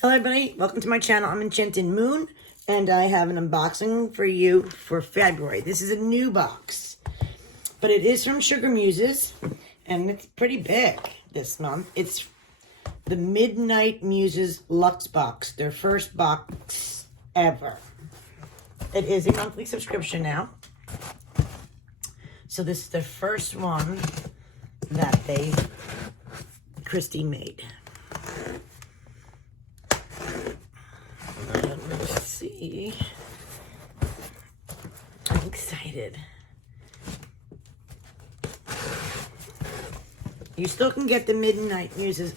Hello everybody, welcome to my channel. I'm Enchanted Moon and I have an unboxing for you for February. This is a new box, but it is from SugarMuses and it's pretty big this month. It's the Midnight Muses Luxe box, their first box ever. It is a monthly subscription now. So this is the first one that Christine made. Let's see. I'm excited. You still can get the Midnight Muses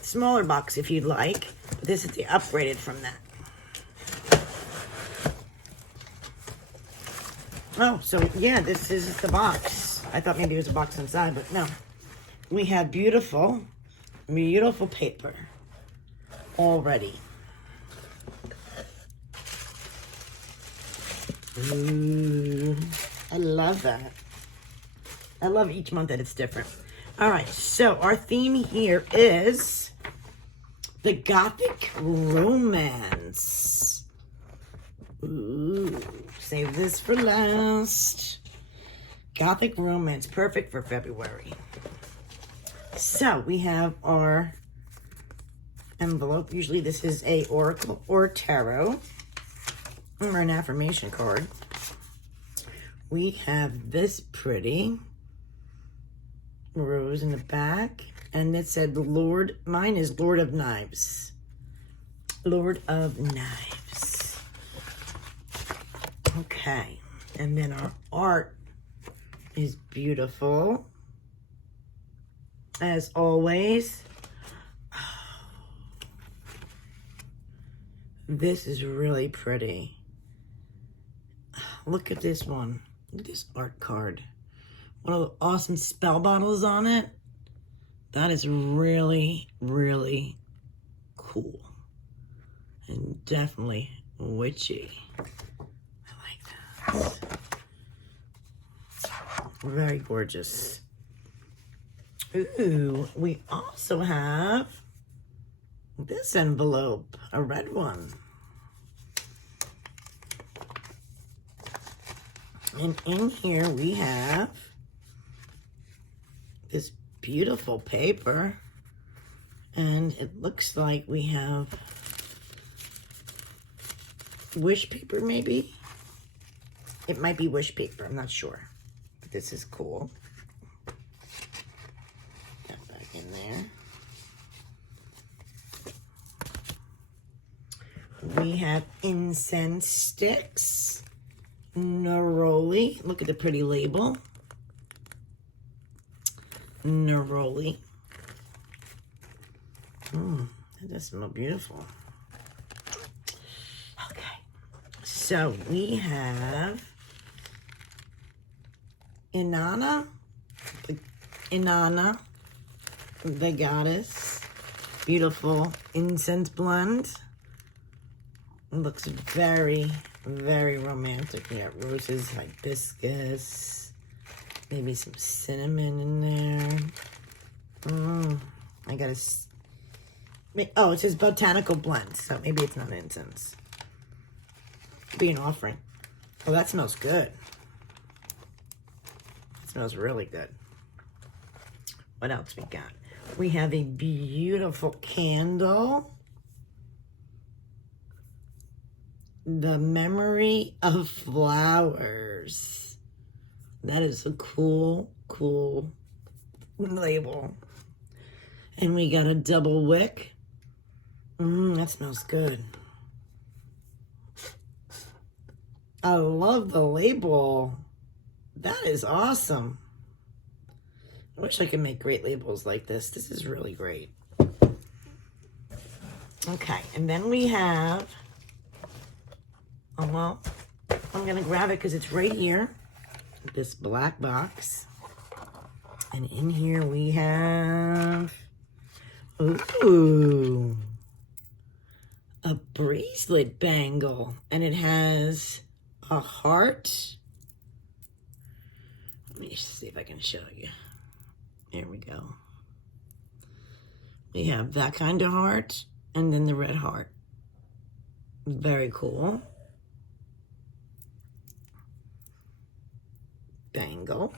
smaller box if you'd like, but this is the upgraded from that. Oh, so yeah, this is the box. I thought maybe it was a box inside, but no. We have beautiful, beautiful paper already. Ooh, I love that. I love each month that it's different. All right, so our theme here is the Gothic Romance. Ooh, save this for last. Gothic Romance, perfect for February. So we have our envelope. Usually this is a oracle or tarot or an affirmation card. We have this pretty rose in the back, and it said Lord. Mine is Lord of Knives. Lord of Knives. Okay, and then our art is beautiful as always. This is really pretty. Look at this one. Look at this art card. One of the awesome spell bottles on it. That is really, really cool. And definitely witchy. I like that. Very gorgeous. Ooh, we also have this envelope, a red one. And in here we have this beautiful paper. And it looks like we have wish paper, maybe? It might be wish paper, I'm not sure. But this is cool. That back in there. We have incense sticks. Neroli. Look at the pretty label. Neroli. That does smell beautiful. Okay. So we have Inanna, the goddess. Beautiful incense blend. It looks very, very romantic. We got roses, hibiscus, maybe some cinnamon in there. I gotta. Oh, it says botanical blend, so maybe it's not incense. Could be an offering. Oh, that smells good. It smells really good. What else we got? We have a beautiful candle. The Memory of Flowers. That is a cool, cool label. And we got a double wick. That smells good. I love the label. That is awesome. I wish I could make great labels like this. This is really great. Okay, and then we have... Oh, well, I'm going to grab it because it's right here. This black box. And in here we have... Ooh. A bracelet bangle. And it has a heart. Let me see if I can show you. There we go. We have that kind of heart. And then the red heart. Very cool. Bangle.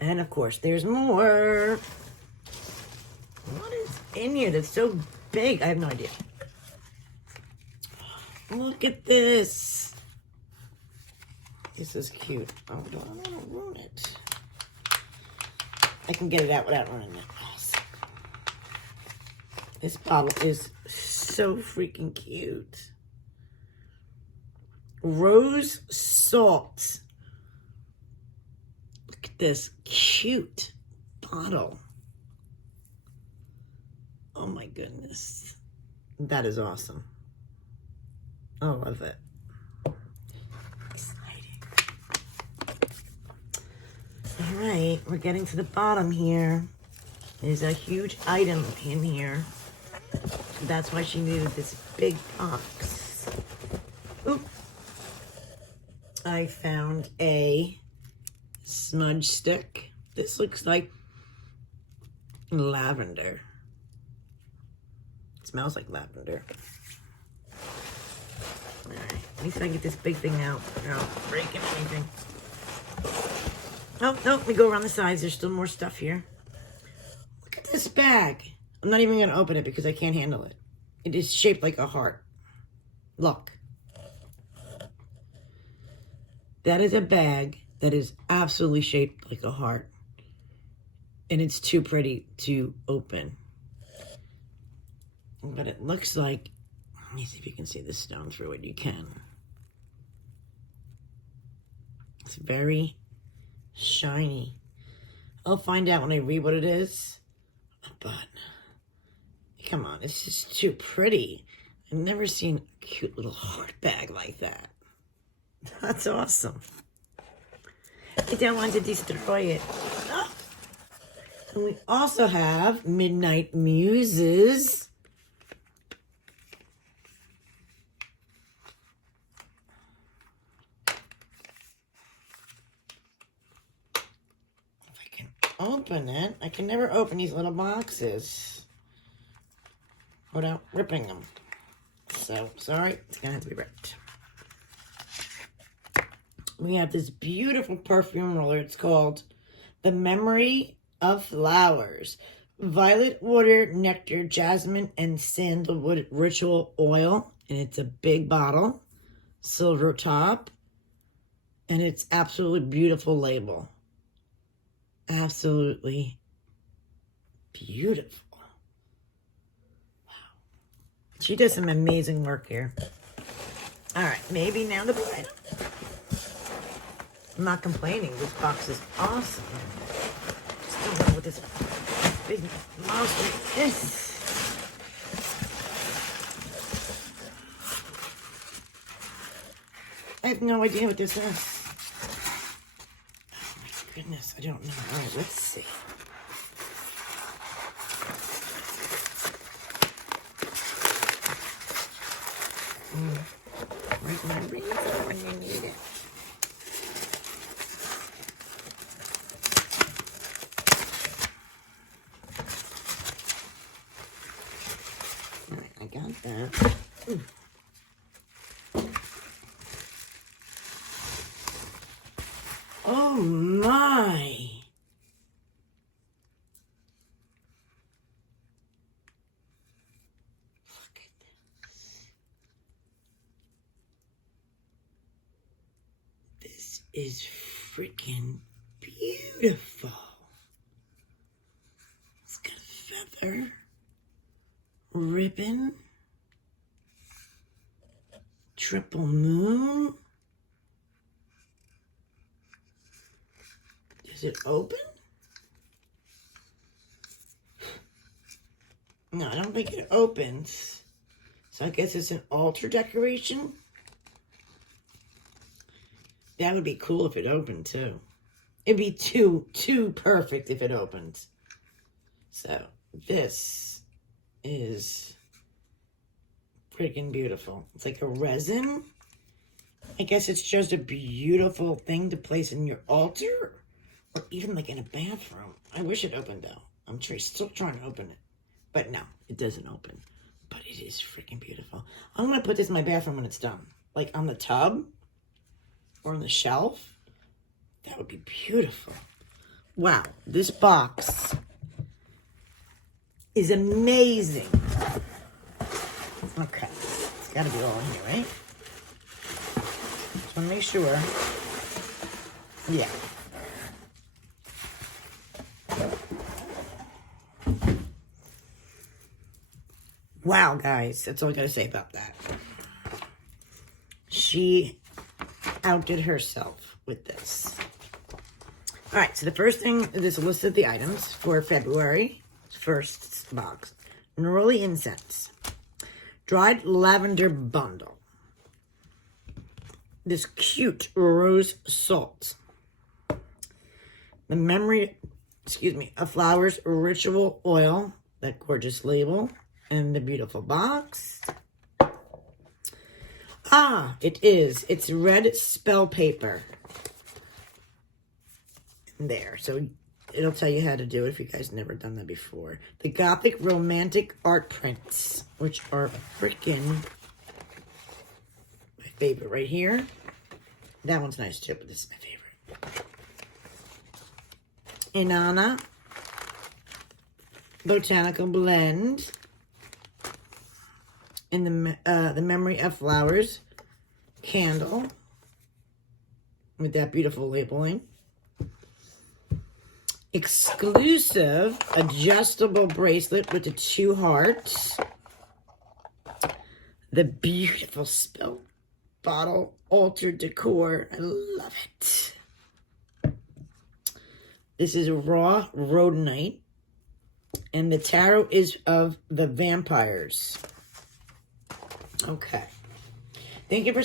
And of course, there's more. What is in here that's so big? I have no idea. Look at this. This is cute. Oh, I don't want to ruin it. I can get it out without ruining it. Awesome. This bottle is so freaking cute. Rose salt. Look at this cute bottle. Oh my goodness. That is awesome. I love it. Exciting. All right, we're getting to the bottom here. There's a huge item in here. That's why she needed this big box. Oop. I found a smudge stick. This looks like lavender. It smells like lavender. All right, at least I get this big thing out without breaking anything. Oh, no, we go around the sides. There's still more stuff here. Look at this bag. I'm not even going to open it because I can't handle it. It is shaped like a heart. Look. That is a bag that is absolutely shaped like a heart. And it's too pretty to open. But it looks like, let me see if you can see the stone through it. You can. It's very shiny. I'll find out when I read what it is. But, come on, it's just too pretty. I've never seen a cute little heart bag like that. That's awesome. I don't want to destroy it. Oh. And we also have Midnight Muses. If I can open it, I can never open these little boxes without ripping them. So, sorry, it's gonna have to be ripped. We have this beautiful perfume roller. It's called The Memory of Flowers. Violet water, nectar, jasmine, and sandalwood ritual oil. And it's a big bottle. Silver top. And it's absolutely beautiful label. Absolutely beautiful. Wow. She does some amazing work here. All right, maybe now the blue item. I'm not complaining. This box is awesome. Just don't know what this big monster is. I have no idea what this is. Oh my goodness, I don't know. All right, let's see. Where's my razor when you need it? I got that. Oh my. Look at this. This is freaking beautiful. It's got a feather. Ribbon, triple moon. Does it open? No, I don't think it opens. So I guess it's an altar decoration. That would be cool if it opened too. It'd be too perfect if it opened. So this is freaking beautiful. It's like a resin. I guess it's just a beautiful thing to place in your altar or even like in a bathroom. I wish it opened though. I'm still trying to open it. But no, it doesn't open. But it is freaking beautiful. I'm going to put this in my bathroom when it's done. Like on the tub or on the shelf. That would be beautiful. Wow, this box is amazing. Okay, it's got to be all in here, right? Just want to make sure. Yeah. Wow, guys, that's all I got to say about that. She outdid herself with this. All right, so the first thing is a list of the items for February 1st box. Neroli incense. Dried lavender bundle. This cute rose salt. The memory, of flowers ritual oil. That gorgeous label. And the beautiful box. It is. It's red spell paper. There, so it'll tell you how to do it if you guys never done that before. The Gothic Romantic Art Prints, which are freaking my favorite right here. That one's nice too, but this is my favorite. Inanna Botanical Blend. In the Memory of Flowers candle with that beautiful labeling. Exclusive adjustable bracelet with the 2 hearts. The beautiful spill bottle altered decor. I love it. This is raw rhodonite. And the tarot is of the vampires. Okay. Thank you for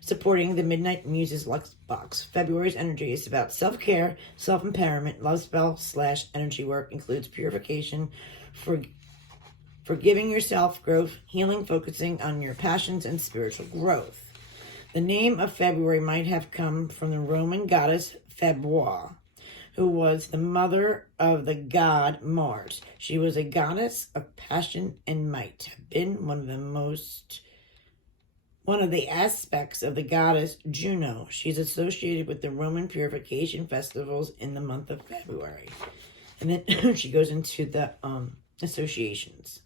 supporting the Midnight Muses Luxe box. February's energy is about self-care, self-empowerment. Love spell / energy work includes purification, forgiving yourself, growth, healing, focusing on your passions, and spiritual growth. The name of February might have come from the Roman goddess Februar, who was the mother of the god Mars. She was a goddess of passion and might have been one of the aspects of the goddess Juno. She's associated with the Roman purification festivals in the month of February. And then she goes into the associations.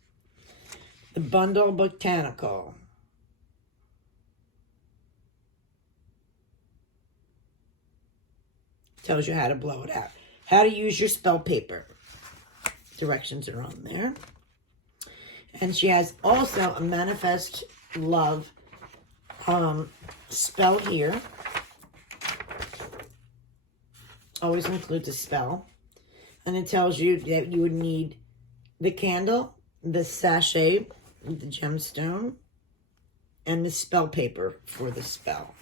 The Bundle Botanical. Tells you how to blow it out. How to use your spell paper. Directions are on there. And she has also a Manifest Love spell here. Always includes a spell. And it tells you that you would need the candle, the sachet, the gemstone, and the spell paper for the spell.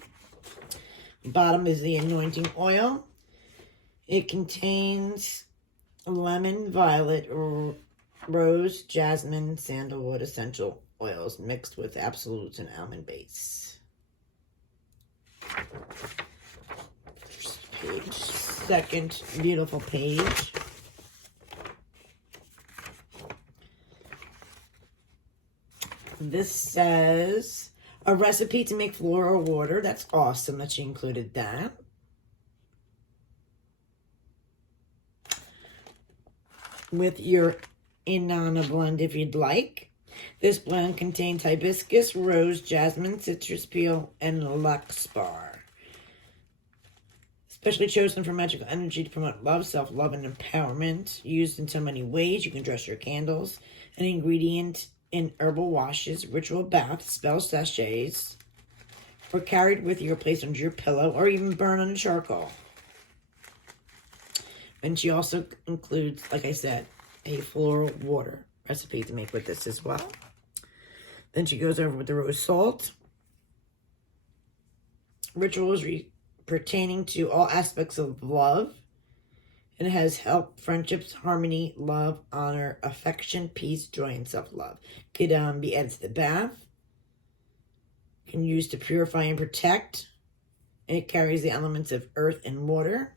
Bottom is the anointing oil. It contains lemon, violet, rose, jasmine, sandalwood essential oils mixed with absolutes and almond base. First page, second beautiful page. This says a recipe to make floral water. That's awesome that she included that. With your Inanna blend if you'd like. This blend contains hibiscus, rose, jasmine, citrus peel, and luxbar. Especially chosen for magical energy to promote love, self-love, and empowerment. Used in so many ways. You can dress your candles. An ingredient in herbal washes, ritual baths, spell sachets, or carried with you or placed under your pillow, or even burn on charcoal. And she also includes, like I said, a floral water recipe to make with this as well. Then she goes over with the rose salt. Rituals pertaining to all aspects of love. And it has help, friendships, harmony, love, honor, affection, peace, joy, and self-love. Could be added to the bath. Can use to purify and protect. And it carries the elements of earth and water.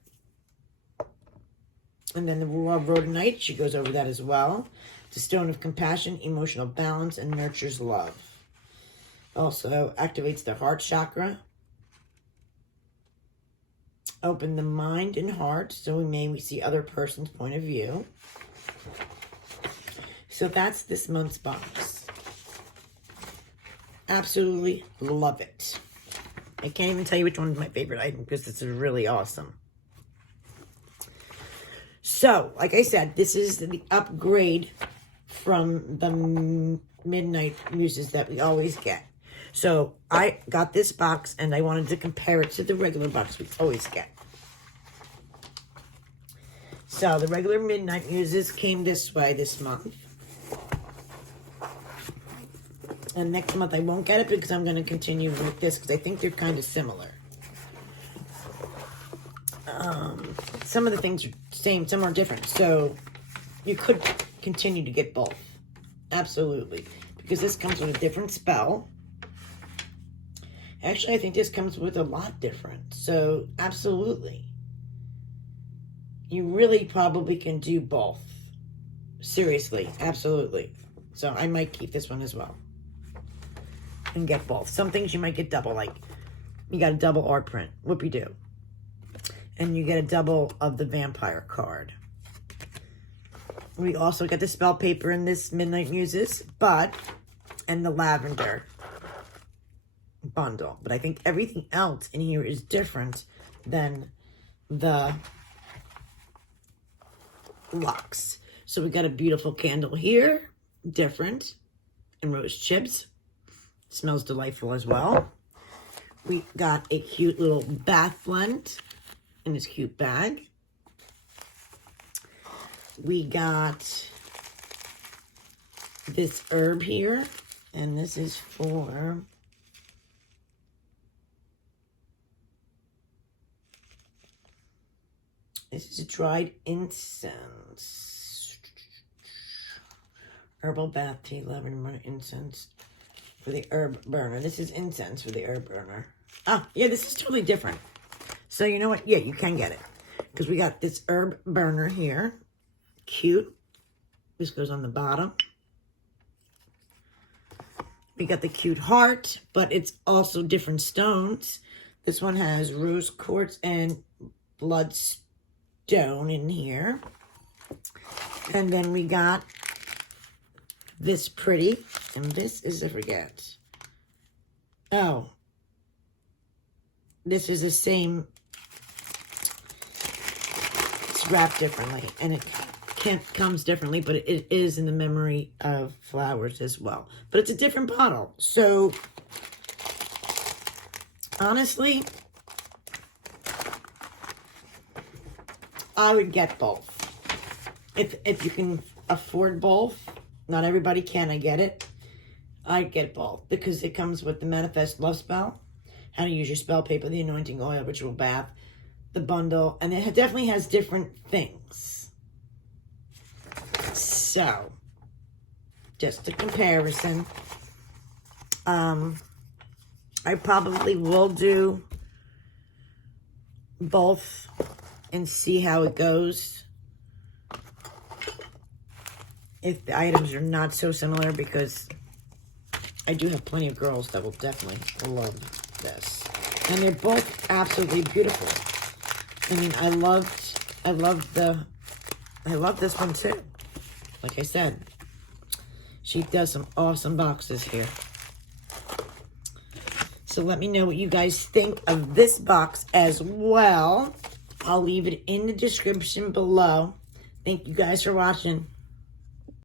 And then the Raw Rhodonite, she goes over that as well. The Stone of Compassion, emotional balance, and nurtures love. Also activates the heart chakra. Open the mind and heart, so we see other person's point of view. So that's this month's box. Absolutely love it. I can't even tell you which one is my favorite item because this is really awesome. So, like I said, this is the upgrade from the Midnight Muses that we always get. So, I got this box and I wanted to compare it to the regular box we always get. So, the regular Midnight Muses came this way this month. And next month I won't get it because I'm going to continue with this because I think they're kind of similar. Some of the things are same, some are different. So you could continue to get both. Absolutely. Because this comes with a different spell. Actually, I think this comes with a lot different. So absolutely. You really probably can do both. Seriously. Absolutely. So I might keep this one as well. And get both. Some things you might get double, like you got a double art print. Whoopie-doo. And you get a double of the vampire card. We also get the spell paper in this Midnight Muses, and the lavender bundle. But I think everything else in here is different than the Lux. So we got a beautiful candle here, different, and rose chips. Smells delightful as well. We got a cute little bath blend in this cute bag. We got this herb here, and this is for this is a dried incense. Herbal bath tea, lavender incense for the herb burner. This is incense for the herb burner. Oh, yeah, this is totally different. So you know what? Yeah, you can get it. Because we got this herb burner here. Cute. This goes on the bottom. We got the cute heart, but it's also different stones. This one has rose quartz and bloodstone in here. And then we got this pretty, and this is, I forget. Oh. This is the same. It's wrapped differently, and it comes differently, but it is in the memory of flowers as well. But it's a different bottle. So, honestly, I would get both. If you can afford both, not everybody can, I get it. I'd get both because it comes with the Manifest Love Spell, how to use your spell paper, the anointing oil, ritual bath, the bundle, and it definitely has different things. So, just a comparison. I probably will do both and see how it goes. If the items are not so similar, because I do have plenty of girls that will definitely love this. And they're both absolutely beautiful. I mean, I love this one too. Like I said, she does some awesome boxes here. So let me know what you guys think of this box as well. I'll leave it in the description below. Thank you guys for watching.